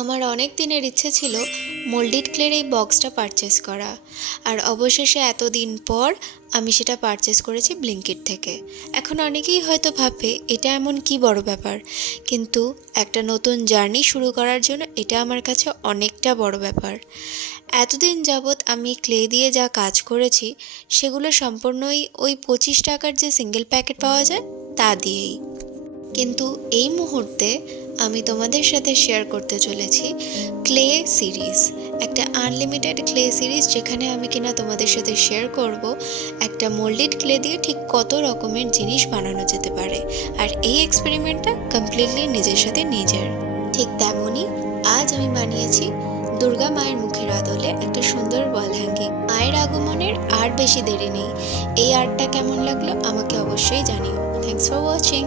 আমার অনেক দিনের ইচ্ছে ছিল মোল্ডেড ক্লের এই বক্সটা পারচেস করা, আর অবশেষে এতদিন পর আমি সেটা পারচেস করেছি ব্লিঙ্কিট থেকে। এখন অনেকেই হয়তো ভাববে এটা এমন কি বড় ব্যাপার, কিন্তু একটা নতুন জার্নি শুরু করার জন্য এটা আমার কাছে অনেকটা বড় ব্যাপার। এতদিন যাবৎ আমি ক্লে দিয়ে যা কাজ করেছি সেগুলো সম্পূর্ণই ওই 25 টাকার যে সিঙ্গেল প্যাকেট পাওয়া যায় তা দিয়েই। কিন্তু এই মুহূর্তে আমি তোমাদের সাথে শেয়ার করতে চলেছি ক্লে সিরিজ, একটা আনলিমিটেড ক্লে সিরিজ, যেখানে আমি কিনা তোমাদের সাথে শেয়ার করব একটা মোল্ডেড ক্লে দিয়ে ঠিক কত রকমের জিনিস বানানো যেতে পারে। আর এই এক্সপেরিমেন্টটা কমপ্লিটলি নিজের সাথে নিজের। ঠিক তেমনই আজ আমি বানিয়েছি দুর্গা মায়ের মুখের আদলে একটা সুন্দর ওয়াল হ্যাঙ্গিং। মায়ের আগমনের আর বেশি দেরি নেই। এই আর্টটা কেমন লাগলো আমাকে অবশ্যই জানিও। Thanks for watching.